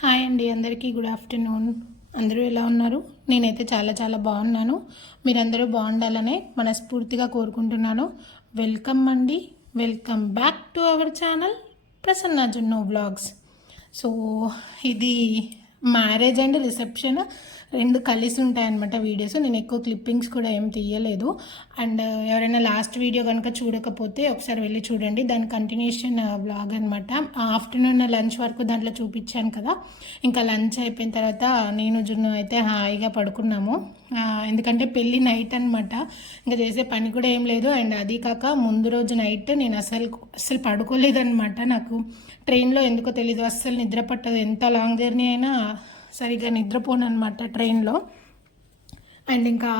Hi అండి, అందరికీ good afternoon. అందరూ ఎలా ఉన్నారు? నేనైతే చాలా చాలా బాగున్నాను. మీరందరూ బాగుండాలనే మనస్ఫూర్తిగా కోరుకుంటున్నాను. వెల్కమ్ అండి, welcome back to our channel Prasanna Junno vlogs. So ఇది మ్యారేజ్ అండ్ రిసెప్షన్ రెండు కలిసి ఉంటాయన్నమాట వీడియోస్. నేను ఎక్కువ క్లిప్పింగ్స్ కూడా ఏం తీయలేదు. అండ్ ఎవరైనా లాస్ట్ వీడియో కనుక చూడకపోతే ఒకసారి వెళ్ళి చూడండి. దాని కంటిన్యూషన్ వ్లాగ్ అనమాట. ఆఫ్టర్నూన్ లంచ్ వరకు దాంట్లో చూపించాను కదా. ఇంకా లంచ్ అయిపోయిన తర్వాత నేను జున్ను అయితే హాయిగా పడుకున్నాము. ఎందుకంటే పెళ్ళి నైట్ అనమాట. ఇంకా చేసే పని కూడా ఏం లేదు. అండ్ అది కాక ముందు రోజు నైట్ నేను అస్సలు పడుకోలేదన్నమాట. నాకు ట్రైన్లో ఎందుకో తెలీదు, అస్సలు నిద్ర పట్టదు. ఎంత లాంగ్ జర్నీ అయినా సరిగ్గా నిద్రపోను అనమాట ట్రైన్లో. అండ్ ఇంకా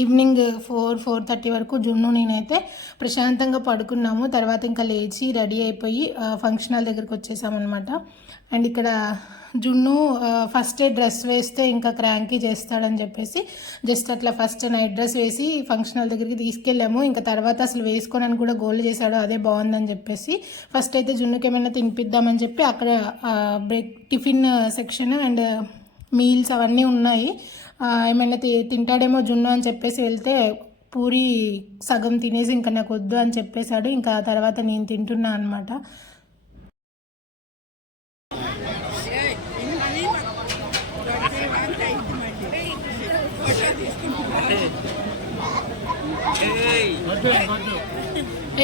ఈవినింగ్ 4-4:30 వరకు జున్ను నేనైతే ప్రశాంతంగా పడుకున్నాము. తర్వాత ఇంకా లేచి రెడీ అయిపోయి ఫంక్షన్ హాల్ దగ్గరికి వచ్చేసామన్నమాట. అండ్ ఇక్కడ జున్ను ఫస్టే డ్రెస్ వేస్తే ఇంకా క్రాంకీ చేస్తాడని చెప్పేసి జస్ట్ అట్లా ఫస్ట్ నైట్ డ్రెస్ వేసి ఫంక్షన్ హాల్ దగ్గరికి తీసుకెళ్ళాము. ఇంకా తర్వాత అసలు వేసుకోనని కూడా గోల్ చేశాడు, అదే బాగుందని చెప్పేసి. ఫస్ట్ అయితే జున్నుకి ఏమైనా తినిపిద్దామని చెప్పి అక్కడ టిఫిన్ సెక్షన్ అండ్ మీల్స్ అవన్నీ ఉన్నాయి. ఏమైనా తింటాడేమో జున్ను అని చెప్పేసి వెళ్తే పూరి సగం తినేసి ఇంకా నాకు వద్దు అని చెప్పేశాడు. ఇంకా తర్వాత నేను తింటున్నా అనమాట.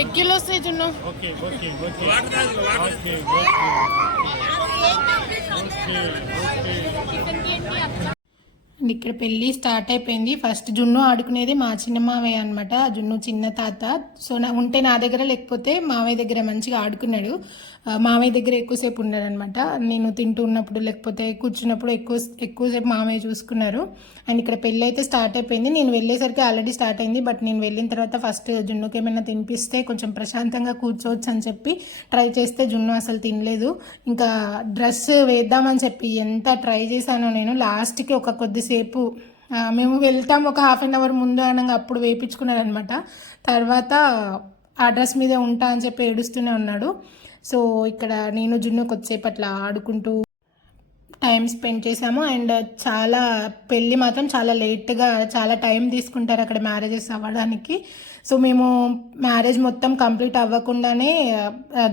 ఎక్కిలో వస్తాయి జున్ను. అండ్ ఇక్కడ పెళ్ళి స్టార్ట్ అయిపోయింది. ఫస్ట్ జున్ను ఆడుకునేది మా చిన్న మావయ్య అనమాట. జున్ను చిన్న తాత. సో ఉంటే నా దగ్గర, లేకపోతే మావయ్య దగ్గర మంచిగా ఆడుకున్నాడు. మావయ్య దగ్గర ఎక్కువసేపు ఉన్నాడు అనమాట. నేను తింటూ ఉన్నప్పుడు లేకపోతే కూర్చున్నప్పుడు ఎక్కువసేపు మావయ్య చూసుకున్నారు. అండ్ ఇక్కడ పెళ్ళి అయితే స్టార్ట్ అయిపోయింది. నేను వెళ్ళేసరికి ఆల్రెడీ స్టార్ట్ అయింది. బట్ నేను వెళ్ళిన తర్వాత ఫస్ట్ జున్నుకి ఏమైనా తినిపిస్తే కొంచెం ప్రశాంతంగా కూర్చోవచ్చు అని చెప్పి ట్రై చేస్తే జున్ను అసలు తినలేదు. ఇంకా డ్రెస్ వేద్దామని చెప్పి ఎంత ట్రై చేశానో నేను. లాస్ట్కి ఒక కొద్దిసేపు మేము వెళ్తాం ఒక హాఫ్ అన్ అవర్ ముందు అనగా అప్పుడు వేయించుకున్నారనమాట. తర్వాత ఆ డ్రెస్ మీదే ఉంటా అని చెప్పి ఏడుస్తూనే ఉన్నాడు. సో ఇక్కడ నేను జున్ను కొద్దిసేపు అట్లా ఆడుకుంటూ టైం స్పెండ్ చేసాము. అండ్ చాలా పెళ్ళి మాత్రం చాలా లేట్గా, చాలా టైం తీసుకుంటారు అక్కడ మ్యారేజెస్ అవ్వడానికి. సో మేము మ్యారేజ్ మొత్తం కంప్లీట్ అవ్వకుండానే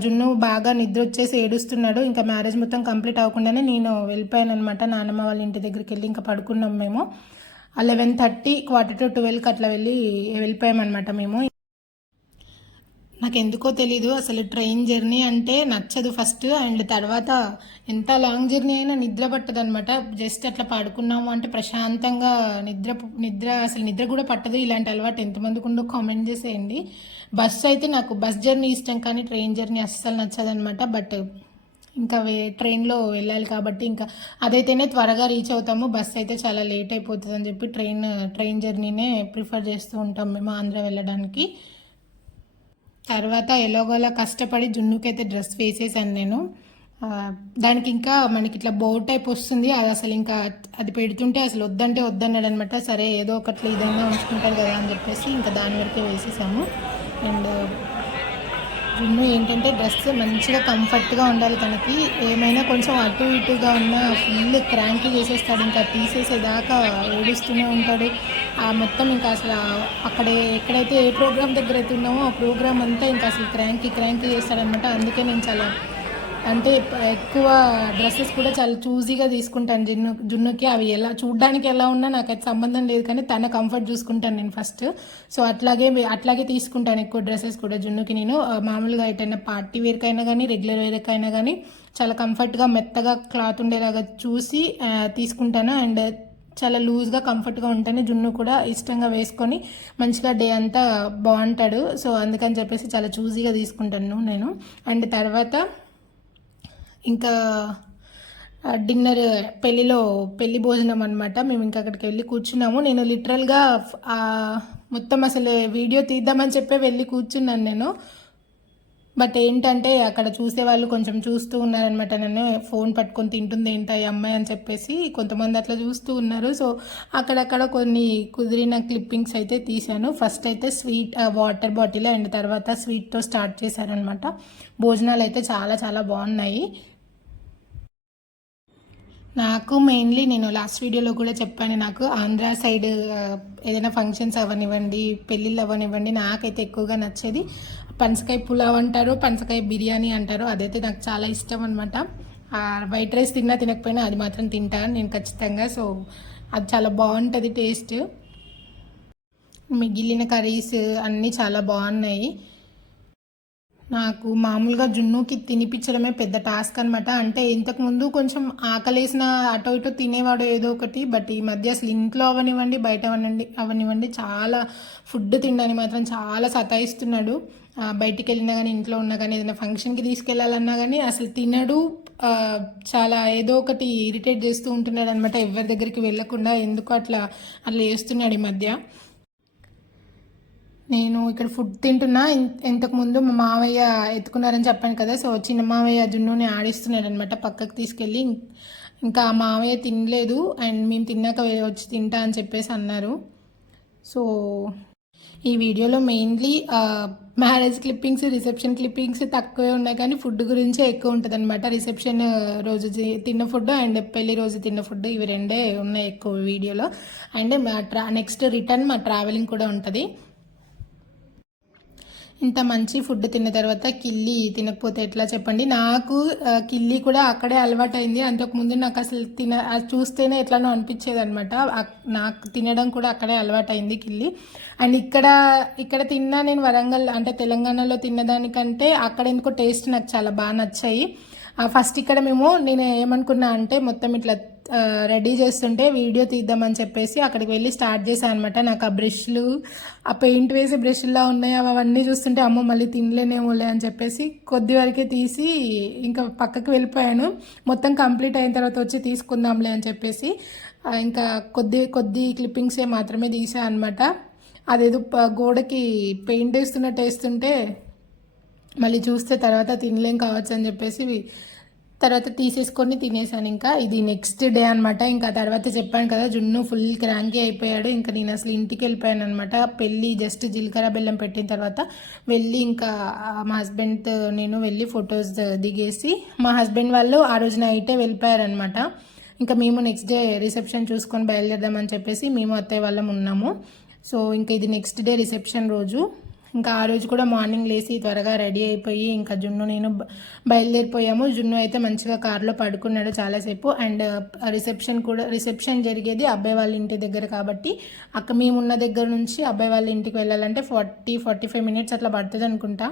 జున్ను బాగా నిద్ర వచ్చేసి ఏడుస్తున్నాడు. ఇంకా మ్యారేజ్ మొత్తం కంప్లీట్ అవ్వకుండానే నేను వెళ్ళిపోయాను అనమాట. నాన్నమ్మ వాళ్ళ ఇంటి దగ్గరికి వెళ్ళి ఇంకా పడుకున్నాం మేము. 11:30 11:45 అట్లా వెళ్ళిపోయామన్నమాట మేము. నాకు ఎందుకో తెలీదు, అసలు ట్రైన్ జర్నీ అంటే నచ్చదు ఫస్ట్. అండ్ తర్వాత ఎంత లాంగ్ జర్నీ అయినా నిద్ర పట్టదు అనమాట. జస్ట్ అట్లా పడుకున్నాము అంటే ప్రశాంతంగా అసలు నిద్ర కూడా పట్టదు. ఇలాంటి అలవాటు ఎంతమందికి ఉందో కామెంట్ చేసేయండి. బస్ అయితే నాకు బస్ జర్నీ ఇష్టం, కానీ ట్రైన్ జర్నీ అస్సలు నచ్చదనమాట. బట్ ఇంకా ట్రైన్లో వెళ్ళాలి కాబట్టి ఇంకా అదైతేనే త్వరగా రీచ్ అవుతాము. బస్ అయితే చాలా లేట్ అయిపోతుంది అని చెప్పి ట్రైన్ జర్నీనే ప్రిఫర్ చేస్తూ ఉంటాం మేము ఆంధ్ర వెళ్ళడానికి. తర్వాత ఎలాగోలా కష్టపడి జున్నుకైతే డ్రెస్ వేసేసాను నేను. దానికి ఇంకా మనకి ఇట్లా బో టైప్ వస్తుంది, అది అసలు ఇంకా అది పెడుతుంటే అసలు వద్దంటే వద్దన్నాడు అనమాట. సరే ఏదో ఒకటి ఇదైనా ఉంచుకుంటారు కదా అని చెప్పేసి ఇంకా దాని వరకే వేసేసాము. అండ్ జున్ను ఏంటంటే డ్రెస్ మంచిగా కంఫర్ట్గా ఉండాలి తనకి. ఏమైనా కొంచెం అటు ఇటుగా ఉన్నా ఫుల్ క్రాంకీ చేసేస్తాడు. ఇంకా తీసేసేదాకా ఏడుస్తూనే ఉంటాడు. మొత్తం ఇంకా అసలు ఎక్కడైతే ఏ ప్రోగ్రామ్ దగ్గర అయితే ఉన్నామో ఆ ప్రోగ్రామ్ అంతా ఇంకా అసలు క్రాంకీ చేస్తాడనమాట. అందుకే నేను చాలా అంటే ఎక్కువ డ్రెస్సెస్ కూడా చాలా చూజీగా తీసుకుంటాను జున్నుకి. అవి చూడ్డానికి ఎలా ఉన్నా నాకైతే సంబంధం లేదు, కానీ తన కంఫర్ట్ చూసుకుంటాను నేను ఫస్ట్. సో అట్లాగే తీసుకుంటాను ఎక్కువ డ్రెస్సెస్ కూడా జున్నుకి. నేను మామూలుగా ఎటైనా పార్టీ వేర్కైనా కానీ రెగ్యులర్ వేర్కైనా కానీ చాలా కంఫర్ట్గా మెత్తగా క్లాత్ ఉండేలాగా చూసి తీసుకుంటాను. అండ్ చాలా లూజ్గా కంఫర్ట్గా ఉంటేనే జున్ను కూడా ఇష్టంగా వేసుకొని మంచిగా డే అంతా బాగుంటాడు. సో అందుకని చెప్పేసి చాలా చూజీగా తీసుకుంటాను నేను. అండ్ తర్వాత ఇంకా డిన్నర్ పెళ్లి భోజనం అనమాట. మేము ఇంకా అక్కడికి వెళ్ళి కూర్చున్నాము. నేను లిటరల్గా మొత్తం అసలు వీడియో తీద్దామని చెప్పి వెళ్ళి కూర్చున్నాను నేను. బట్ ఏంటంటే అక్కడ చూసే వాళ్ళు కొంచెం చూస్తూ ఉన్నారనమాట. నన్ను ఫోన్ పట్టుకొని తింటుంది ఏంటి ఈ అమ్మాయి అని చెప్పేసి కొంతమంది అట్లా చూస్తూ ఉన్నారు. సో అక్కడక్కడ కొన్ని కుదిరిన క్లిప్పింగ్స్ అయితే తీశాను. ఫస్ట్ అయితే వాటర్ బాటిల్ అండ్ తర్వాత స్వీట్తో స్టార్ట్ చేశారనమాట. భోజనాలు అయితే చాలా చాలా బాగున్నాయి. నాకు మెయిన్లీ నేను లాస్ట్ వీడియోలో కూడా చెప్పాను, నాకు ఆంధ్ర సైడ్ ఏదైనా ఫంక్షన్స్ అవ్వనివ్వండి, పెళ్ళిళ్ళు అవ్వనివ్వండి, నాకైతే ఎక్కువగా నచ్చేది పనసకాయ పులావ్ అంటారు, పనసకాయ బిర్యానీ అంటారు. అదైతే నాకు చాలా ఇష్టం అనమాట. వైట్ రైస్ తిన్నా తినకపోయినా అది మాత్రం తింటాను నేను ఖచ్చితంగా. సో అది చాలా బాగుంటుంది టేస్ట్. మిగిలిన కర్రీస్ అన్నీ చాలా బాగున్నాయి. నాకు మామూలుగా జున్నుకి తినిపించడమే పెద్ద టాస్క్ అనమాట. అంటే ఇంతకుముందు కొంచెం ఆకలేసిన అటో ఇటో తినేవాడు ఏదో ఒకటి, బట్ ఈ మధ్య అసలు ఇంట్లో అవనివ్వండి బయట అవనివ్వండి చాలా ఫుడ్ తినడానికి మాత్రం చాలా సతాయిస్తున్నాడు. బయటికి వెళ్ళినా కానీ ఇంట్లో ఉన్నా కానీ ఏదైనా ఫంక్షన్కి తీసుకెళ్ళాలన్నా కానీ అసలు తినడు. చాలా ఏదో ఒకటి ఇరిటేట్ చేస్తూ ఉంటున్నాడు అనమాట, ఎవరి దగ్గరికి వెళ్ళకుండా. ఎందుకు అట్లా అట్లా చేస్తున్నాడు ఈ మధ్య. నేను ఇక్కడ ఫుడ్ తింటున్నా. ఇంతకుముందు మా మావయ్య ఎత్తుకున్నారని చెప్పాను కదా, సో చిన్న మావయ్య జున్నుని ఆడిస్తున్నాడు అనమాట పక్కకు తీసుకెళ్ళి. ఇంకా మావయ్య తినలేదు, అండ్ మేము తిన్నాక వచ్చి తింటా అని చెప్పేసి అన్నారు. సో ఈ వీడియోలో mainly marriage clippings, reception clippings తక్కువే ఉన్నాయి, కానీ ఫుడ్ గురించే ఎక్కువ ఉంటుంది అనమాట. రిసెప్షన్ రోజు తిన్న ఫుడ్ అండ్ పెళ్లి రోజు తిన్న ఫుడ్, ఇవి రెండే ఉన్నాయి ఎక్కువ వీడియోలో. అండ్ నెక్స్ట్ రిటర్న్ మా ట్రావెలింగ్ కూడా ఉంటుంది. ఇంత మంచి ఫుడ్ తిన్న తర్వాత కిల్లి తినకపోతే ఎట్లా చెప్పండి. నాకు కిల్లి కూడా అక్కడే అలవాటైంది. అంతకుముందు నాకు అసలు చూస్తేనే ఎట్లానో అనిపించేది అనమాట. నాకు తినడం కూడా అక్కడే అలవాటైంది కిల్లి. అండ్ ఇక్కడ తిన్నా నేను వరంగల్ అంటే తెలంగాణలో తిన్నదానికంటే అక్కడ ఎందుకో టేస్ట్ నాకు చాలా బాగా నచ్చాయి. ఫస్ట్ ఇక్కడ నేను ఏమనుకున్నా అంటే మొత్తం ఇట్లా రెడీ చేస్తుంటే వీడియో తీద్దామని చెప్పేసి అక్కడికి వెళ్ళి స్టార్ట్ చేశాను అనమాట. నాకు ఆ బ్రష్లు, ఆ పెయింట్ వేసి బ్రష్లా ఉన్నాయి, అవన్నీ చూస్తుంటే అమ్మో మళ్ళీ తినలేనేమోలే అని చెప్పేసి కొద్ది వరకే తీసి ఇంకా పక్కకి వెళ్ళిపోయాను. మొత్తం కంప్లీట్ అయిన తర్వాత వచ్చి తీసుకుందాంలే అని చెప్పేసి ఇంకా కొద్ది క్లిప్పింగ్సే మాత్రమే తీసాను అనమాట. అదేదో గోడకి పెయింట్ వేస్తున్నట్టు వేస్తుంటే మళ్ళీ చూస్తే తర్వాత తినలేం కావచ్చు అని చెప్పేసి తర్వాత తీసేసుకొని తినేసాను. ఇంకా ఇది నెక్స్ట్ డే అనమాట. ఇంకా తర్వాత చెప్పాను కదా జున్ను ఫుల్ క్రాంకీ అయిపోయాడు. ఇంకా నేను అసలు ఇంటికి వెళ్ళిపోయాను అనమాట. పెళ్ళి జస్ట్ జీలకర్ర బెల్లం పెట్టిన తర్వాత వెళ్ళి ఇంకా మా హస్బెండ్తో నేను వెళ్ళి ఫొటోస్ దిగేసి మా హస్బెండ్ వాళ్ళు ఆ రోజు నైటే వెళ్ళిపోయారనమాట. ఇంకా మేము నెక్స్ట్ డే రిసెప్షన్ చూసుకొని బయలుదేరదామని చెప్పేసి మేము అత్తయ్య వాళ్ళం ఉన్నాము. సో ఇంకా ఇది నెక్స్ట్ డే రిసెప్షన్ రోజు. ఇంకా ఆ రోజు కూడా మార్నింగ్ లేచి త్వరగా రెడీ అయిపోయి ఇంకా జున్ను నేను బయలుదేరిపోయాము. జున్ను అయితే మంచిగా కారులో పడుకున్నాడు చాలాసేపు. అండ్ రిసెప్షన్ జరిగేది అబ్బాయి వాళ్ళ ఇంటి దగ్గర కాబట్టి మేమున్న దగ్గర నుంచి అబ్బాయి వాళ్ళ ఇంటికి వెళ్ళాలంటే 40-45 మినిట్స్ అట్లా పడుతుంది అనుకుంటా.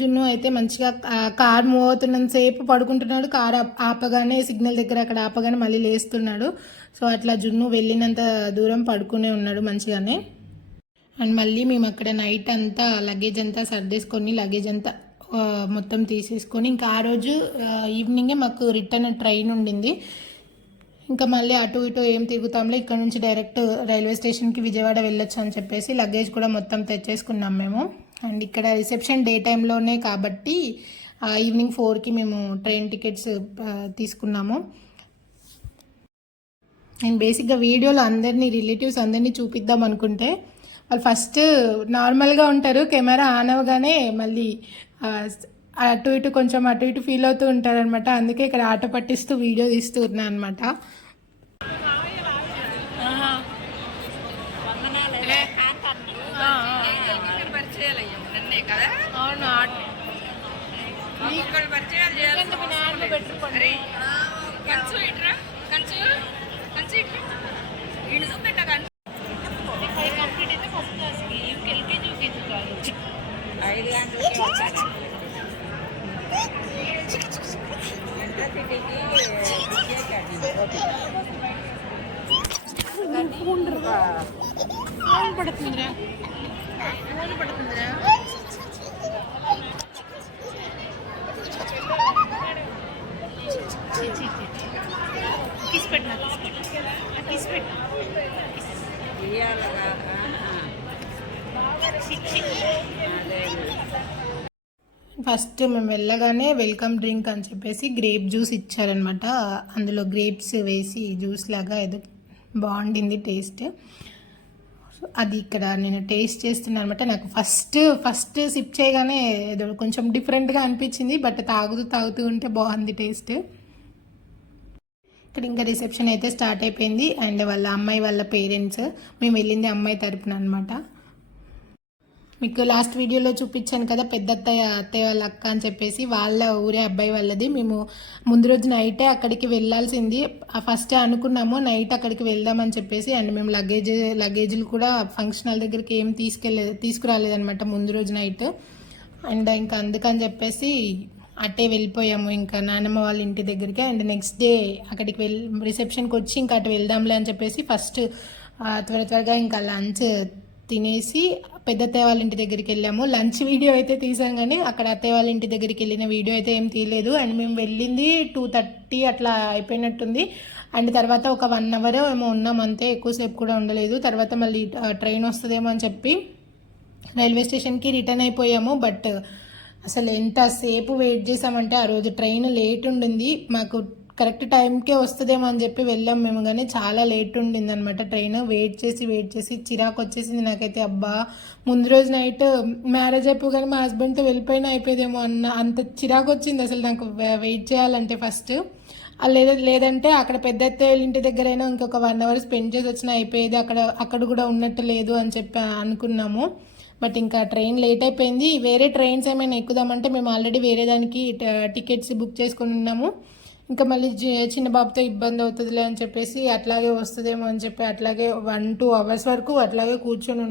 జున్ను అయితే మంచిగా కార్ మూవ్ అవుతున్నంతసేపు పడుకుంటున్నాడు. కార్ ఆపగానే సిగ్నల్ దగ్గర అక్కడ ఆపగానే మళ్ళీ లేస్తున్నాడు. సో అట్లా జున్ను వెళ్ళినంత దూరం పడుకునే ఉన్నాడు మంచిగానే. అండ్ మళ్ళీ మేము అక్కడ నైట్ అంతా లగేజ్ అంతా సర్దేసుకొని లగేజ్ అంతా మొత్తం తీసేసుకొని ఇంకా ఆ రోజు ఈవినింగే మాకు రిటర్న్ ట్రైన్ ఉండింది. ఇంకా మళ్ళీ అటు ఇటు ఏం తిరుగుతాంలే, ఇక్కడ నుంచి డైరెక్ట్ రైల్వే స్టేషన్కి విజయవాడ వెళ్ళొచ్చు అని చెప్పేసి లగేజ్ కూడా మొత్తం తెచ్చేసుకున్నాం మేము. అండ్ ఇక్కడ రిసెప్షన్ డే టైంలోనే కాబట్టి ఈవినింగ్ 4కి మేము ట్రైన్ టికెట్స్ తీసుకున్నాము. అండ్ బేసిక్గా వీడియోలో రిలేటివ్స్ అందరినీ చూపిద్దాం అనుకుంటే వాళ్ళు ఫస్ట్ నార్మల్గా ఉంటారు, కెమెరా ఆన్ అవ్వగానే మళ్ళీ అటు ఇటు ఫీల్ అవుతూ ఉంటారనమాట. అందుకే ఇక్కడ ఆటో పట్టిస్తూ వీడియో తీస్తూ ఉన్నా అనమాట. పడుతుందిరా ఫస్ట్ మేము వెళ్ళగానే వెల్కమ్ డ్రింక్ అని చెప్పేసి గ్రేప్ జ్యూస్ ఇచ్చారనమాట. అందులో గ్రేప్స్ వేసి జ్యూస్ లాగా ఏదో బాగుండింది టేస్ట్. అది ఇక్కడ నేను టేస్ట్ చేస్తున్నాను అనమాట. నాకు ఫస్ట్ సిప్ చేయగానే ఏదో కొంచెం డిఫరెంట్గా అనిపించింది, బట్ తాగుతూ ఉంటే బాగుంది టేస్ట్. ఇక్కడ ఇంకా రిసెప్షన్ అయితే స్టార్ట్ అయిపోయింది. అండ్ వాళ్ళ అమ్మాయి వాళ్ళ పేరెంట్స్, మేము వెళ్ళింది అమ్మాయి తరపున అనమాట. మీకు లాస్ట్ వీడియోలో చూపించాను కదా, పెద్ద అత్తయ్య అత్తయ్య వాళ్ళ అక్క అని చెప్పేసి, వాళ్ళ ఊరే అబ్బాయి వాళ్ళది. మేము ముందు రోజు నైటే అక్కడికి వెళ్ళాల్సింది. ఫస్ట్ అనుకున్నాము నైట్ అక్కడికి వెళ్దామని చెప్పేసి. అండ్ మేము లగేజ్లు కూడా ఫంక్షన్ హాల్ దగ్గరికి ఏం తీసుకురాలేదనమాట ముందు రోజు నైట్. అండ్ ఇంకా అందుకని చెప్పేసి అట్టే వెళ్ళిపోయాము ఇంకా నాన్నమ్మ వాళ్ళ ఇంటి దగ్గరికి. అండ్ నెక్స్ట్ డే అక్కడికి రిసెప్షన్కి వచ్చి ఇంకా అటు వెళ్దాంలే అని చెప్పేసి ఫస్ట్ త్వరగా ఇంకా లంచ్ తినేసి పెద్ద అత్తయ్య వాళ్ళ ఇంటి దగ్గరికి వెళ్ళాము. లంచ్ వీడియో అయితే తీసాం కానీ అక్కడ అత్తయ్య వాళ్ళ ఇంటి దగ్గరికి వెళ్ళిన వీడియో అయితే ఏం తీయలేదు. అండ్ మేము వెళ్ళింది 2:30 అట్లా అయిపోయినట్టుంది. అండ్ తర్వాత ఒక 1 అవర్ ఏమో ఉన్నాం అంతే, ఎక్కువసేపు కూడా ఉండలేదు. తర్వాత మళ్ళీ ట్రైన్ వస్తుందేమో అని చెప్పి రైల్వే స్టేషన్కి రిటర్న్ అయిపోయాము. బట్ అసలు ఎంతసేపు వెయిట్ చేసామంటే, ఆ రోజు ట్రైన్ లేట్ ఉండింది. మాకు కరెక్ట్ టైంకే వస్తుందేమో అని చెప్పి వెళ్ళాం మేము, కానీ చాలా లేట్ ఉండింది అనమాట ట్రైన్. వెయిట్ చేసి చిరాకు వచ్చేసింది నాకైతే. అబ్బా, ముందు రోజు నైట్ మ్యారేజ్ అయిపోగానే మా హస్బెండ్తో వెళ్ళిపోయినా అయిపోయేదేమో అంత చిరాకు వచ్చింది అసలు నాకు వెయిట్ చేయాలంటే. ఫస్ట్ లేదంటే అక్కడ పెద్ద అత్తయ్య ఇంటి దగ్గరైనా ఇంకొక 1 అవర్ స్పెండ్ చేసి వచ్చినా అయిపోయేది. అక్కడ కూడా ఉన్నట్టు లేదు అని చెప్పి అనుకున్నాము. బట్ ఇంకా ట్రైన్ లేట్ అయిపోయింది. వేరే ట్రైన్స్ ఏమైనా ఎక్కుదామంటే మేము ఆల్రెడీ వేరే దానికి టికెట్స్ బుక్ చేసుకుని ఉన్నాము. ఇంకా మళ్ళీ చిన్న బాబుతో ఇబ్బంది అవుతుందిలే అని చెప్పేసి అట్లాగే వస్తుందేమో అని చెప్పి అట్లాగే 1-2 అవర్స్ వరకు అట్లాగే కూర్చొని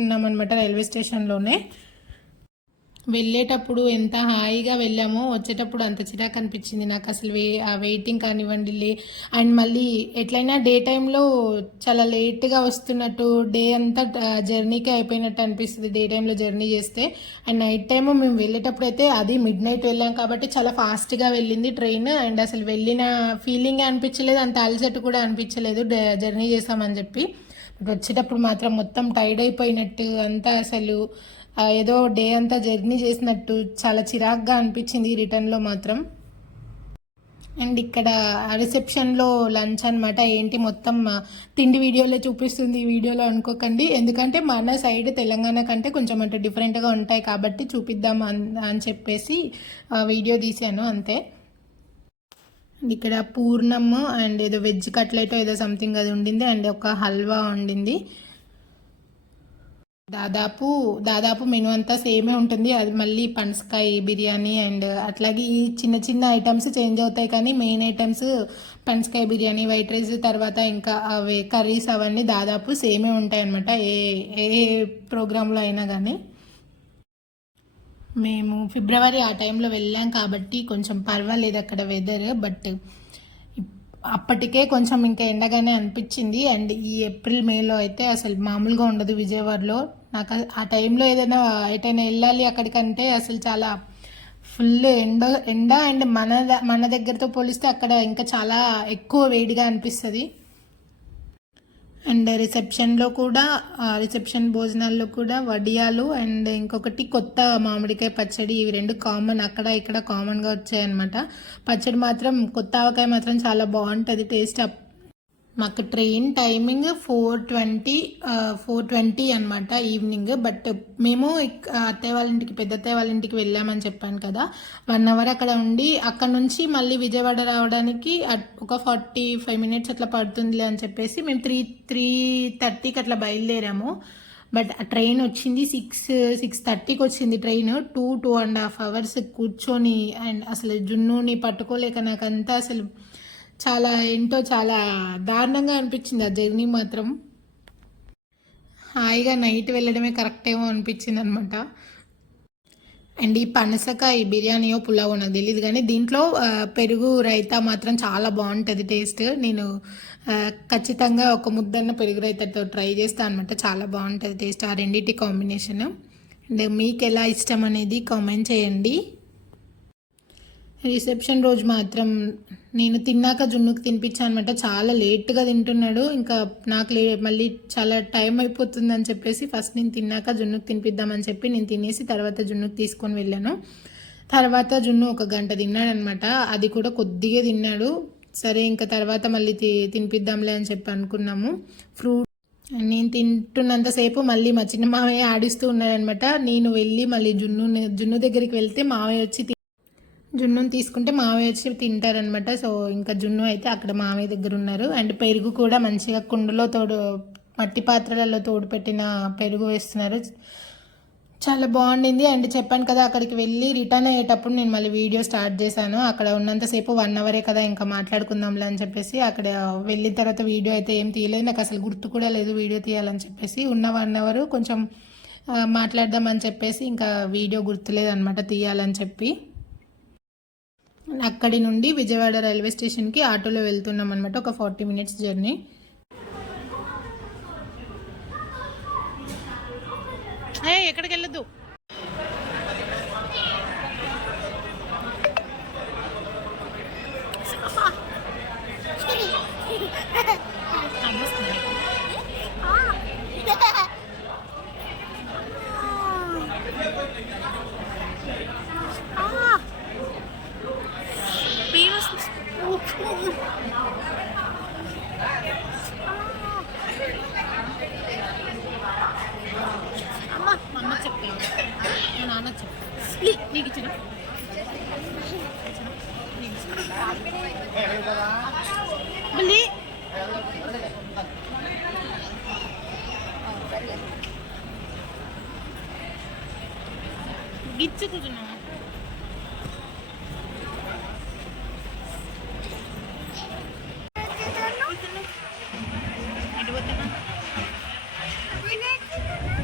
ఉన్నామన్నమాట రైల్వే స్టేషన్లోనే. వెళ్ళేటప్పుడు ఎంత హాయిగా వెళ్ళామో, వచ్చేటప్పుడు అంత చిరాకు అనిపించింది నాకు అసలు. వెయిటింగ్ కానివ్వండి. అండ్ మళ్ళీ ఎట్లయినా డే టైంలో చాలా లేట్గా వస్తున్నట్టు, డే అంతా జర్నీకే అయిపోయినట్టు అనిపిస్తుంది డే టైంలో జర్నీ చేస్తే. అండ్ నైట్ టైము మేము వెళ్ళేటప్పుడు అయితే అది మిడ్ నైట్ వెళ్ళాం కాబట్టి చాలా ఫాస్ట్గా వెళ్ళింది ట్రైన్. అండ్ అసలు వెళ్ళిన ఫీలింగే అనిపించలేదు, అంత అలసట కూడా అనిపించలేదు జర్నీ చేసామని చెప్పి. వచ్చేటప్పుడు మాత్రం మొత్తం టైర్డ్ అయిపోయినట్టు అంతా అసలు ఏదో డే అంతా జర్నీ చేసినట్టు చాలా చిరాగ్గా అనిపించింది రిటర్న్లో మాత్రం. అండ్ ఇక్కడ రిసెప్షన్లో లంచ్ అనమాట. ఏంటి మొత్తం తిండి వీడియోలో చూపిస్తుంది ఈ వీడియోలో అనుకోకండి, ఎందుకంటే మన సైడ్ తెలంగాణ కంటే కొంచెం అంటే డిఫరెంట్గా ఉంటాయి కాబట్టి చూపిద్దాం అని చెప్పేసి వీడియో తీసాను అంతే. ఇక్కడ పూర్ణమ్ అండ్ ఏదో వెజ్ కట్లెట్ ఏదో సంథింగ్ అది ఉండింది. అండ్ ఒక హల్వా ఉండింది. దాదాపు మెనూ అంతా సేమే ఉంటుంది. అది మళ్ళీ పనసకాయ బిర్యానీ అండ్ అట్లాగే ఈ చిన్న ఐటమ్స్ చేంజ్ అవుతాయి, కానీ మెయిన్ ఐటమ్స్ పనసకాయ బిర్యానీ, వైట్ రైస్, తర్వాత ఇంకా అవి కర్రీస్ అవన్నీ దాదాపు సేమే ఉంటాయి అన్నమాట ఏ ప్రోగ్రాంలో అయినా కానీ. మేము ఫిబ్రవరి ఆ టైంలో వెళ్ళాం కాబట్టి కొంచెం పర్వాలేదు అక్కడ వెదర్. బట్ అప్పటికే కొంచెం ఇంకా ఎండగానే అనిపించింది. అండ్ ఈ ఏప్రిల్ మేలో అయితే అసలు మామూలుగా ఉండదు విజయవాడలో. నాకు ఆ టైంలో ఎటైనా వెళ్ళాలి అక్కడికంటే అసలు చాలా ఫుల్ ఎండ అండ్ మన దగ్గరతో పోలిస్తే అక్కడ ఇంకా చాలా ఎక్కువ వేడిగా అనిపిస్తుంది. అండ్ రిసెప్షన్లో కూడా రిసెప్షన్ భోజనాల్లో కూడా వడియాలు అండ్ ఇంకొకటి కొత్త మామిడికాయ పచ్చడి, ఇవి 2 కామన్, అక్కడ ఇక్కడ కామన్గా వచ్చాయన్నమాట. పచ్చడి మాత్రం కొత్త ఆవకాయ మాత్రం చాలా బాగుంటుంది టేస్ట్. మాకు ట్రైన్ టైమింగ్ 4:20 అనమాట ఈవినింగ్. బట్ మేము అత్తయ్య వాళ్ళ ఇంటికి పెద్ద అత్తయ్య వాళ్ళ ఇంటికి వెళ్ళామని చెప్పాను కదా, 1 అవర్ అక్కడ ఉండి అక్కడ నుంచి మళ్ళీ విజయవాడ రావడానికి ఒక 45 మినిట్స్ అట్లా పడుతుందిలే అని చెప్పేసి మేము 3:30కి అట్లా బయలుదేరాము. బట్ ఆ ట్రైన్ వచ్చింది 6:30కి వచ్చింది ట్రైన్. 2.5 అవర్స్ కూర్చొని అండ్ అసలు జున్నుని పట్టుకోలేక నాకంతా అసలు చాలా దారుణంగా అనిపించింది ఆ జర్నీ మాత్రం. హాయిగా నైట్ వెళ్ళడమే కరెక్ట్ ఏమో అనిపించింది అనమాట. అండ్ ఈ పనసకాయ బిర్యానీయో పులావో నాకు తెలియదు, కానీ దీంట్లో పెరుగు రైతా మాత్రం చాలా బాగుంటుంది టేస్ట్. నేను ఖచ్చితంగా ఒక ముద్దన్న పెరుగు రైతాతో ట్రై చేస్తాను అనమాట. చాలా బాగుంటుంది టేస్ట్ ఆ రెండింటి కాంబినేషన్. అండ్ మీకు ఎలా ఇష్టం అనేది కామెంట్ చేయండి. రిసెప్షన్ రోజు మాత్రం నేను తిన్నాక జున్నుకి తినిపించాను అనమాట. చాలా లేట్గా తింటున్నాడు. ఇంకా నాకు మళ్ళీ చాలా టైం అయిపోతుంది అని చెప్పేసి ఫస్ట్ నేను తిన్నాక జున్నుకి తినిపిద్దామని చెప్పి నేను తినేసి తర్వాత జున్నుకి తీసుకొని వెళ్ళాను. తర్వాత జున్ను 1 గంట తిన్నాడు అనమాట. అది కూడా కొద్దిగా తిన్నాడు. సరే ఇంకా తర్వాత మళ్ళీ తినిపిద్దాంలే అని చెప్పి అనుకున్నాము. ఫ్రూట్ నేను తింటున్నంతసేపు మళ్ళీ మా చిన్న మావయ్య ఆడిస్తూ ఉన్నాడనమాట. నేను వెళ్ళి మళ్ళీ జున్ను దగ్గరికి వెళ్తే మావయ్య వచ్చి జున్నుని తీసుకుంటే మావయ్య వచ్చి తింటారనమాట. సో ఇంకా జున్ను అయితే అక్కడ మావయ్య దగ్గర ఉన్నారు. అండ్ పెరుగు కూడా మంచిగా కుండలో మట్టి పాత్రలలో తోడు పెట్టిన పెరుగు వేస్తున్నారు. చాలా బాగుండింది. అండ్ చెప్పాను కదా, అక్కడికి వెళ్ళి రిటర్న్ అయ్యేటప్పుడు నేను మళ్ళీ వీడియో స్టార్ట్ చేశాను. అక్కడ ఉన్నంతసేపు 1 అవరే కదా, ఇంకా మాట్లాడుకుందాంలే అని చెప్పేసి అక్కడ వెళ్ళిన తర్వాత వీడియో అయితే ఏం తీయలేదు. నాకు అసలు గుర్తు కూడా లేదు వీడియో తీయాలని చెప్పేసి. ఉన్న 1 అవర్ కొంచెం మాట్లాడదామని చెప్పేసి ఇంకా వీడియో గుర్తులేదు అనమాట తీయాలని చెప్పి. అక్కడి నుండి విజయవాడ రైల్వే స్టేషన్కి ఆటోలో వెళ్తున్నాం అనమాట. ఒక 40 మినిట్స్ జర్నీ. ఎక్కడికి వెళ్ళొద్దు. గిచ్చు కూర్చున్నా ఎడిపోతున్నా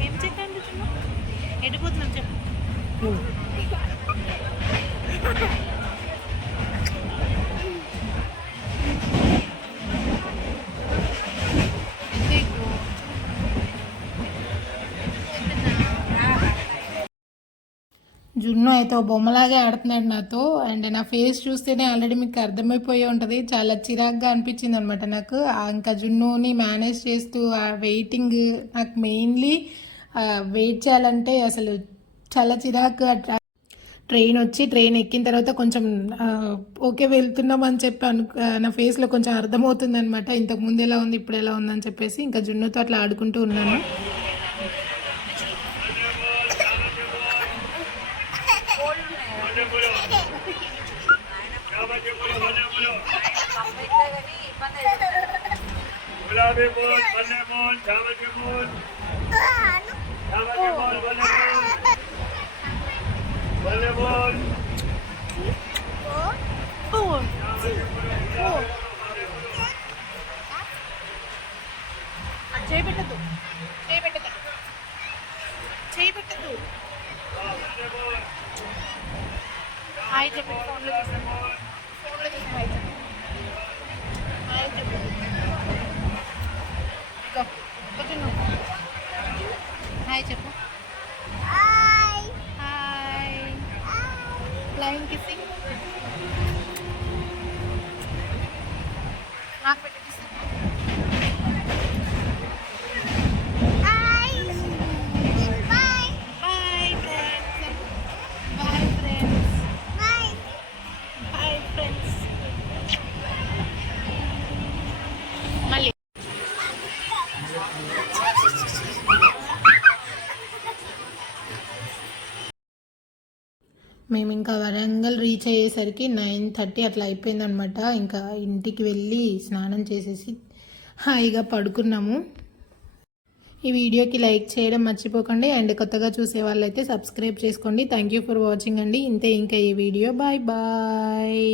ఏం చెప్పండి ఎడిపోతున్నాం చెప్పు. జున్ను అయితే ఓ బొమ్మలాగే ఆడుతున్నాడు నాతో. అండ్ నా ఫేస్ చూస్తేనే ఆల్రెడీ మీకు అర్థమైపోయి ఉంటుంది. చాలా చిరాగ్గా అనిపించింది అనమాట నాకు. ఇంకా జున్నుని మేనేజ్ చేస్తూ ఆ వెయిటింగ్, నాకు మెయిన్లీ వెయిట్ చేయాలంటే అసలు చాలా చిరాకు. ట్రైన్ ఎక్కిన తర్వాత కొంచెం ఓకే వెళ్తున్నాం అని చెప్పి నా ఫేస్లో కొంచెం అర్థమవుతుంది అనమాట. ఇంతకుముందు ఎలా ఉంది ఇప్పుడు ఎలా ఉందని చెప్పేసి ఇంకా జున్నుతో అట్లా ఆడుకుంటూ ఉన్నాను. गुलाबी बोल, बल्ले बोल, चावल के बोल, चावल के बोल, बल्ले बोल, చేయి పెట్టద్దు, చేయి పెట్టద్దు. హాయ్ చెప్పు, ఫోన్లో చూసాను, హాయ్ చెప్పు, హాయ్ చెప్పు. హాయ్ చెప్పు, హాయ్ ఫ్లయింగ్ కిస్సింగ్ నాకు పెట్టి మేము ఇంకా వరంగల్ రీచ్ అయ్యేసరికి 9:30 అట్లా అయిపోయిందనమాట. ఇంకా ఇంటికి వెళ్ళి స్నానం చేసేసి హాయిగా పడుకున్నాము. ఈ వీడియోకి లైక్ చేయడం మర్చిపోకండి. అండ్ కొత్తగా చూసే వాళ్ళైతే సబ్స్క్రైబ్ చేసుకోండి. థ్యాంక్ యూ ఫర్ వాచింగ్ అండి. ఇంతే ఇంకా ఈ వీడియో. Bye bye.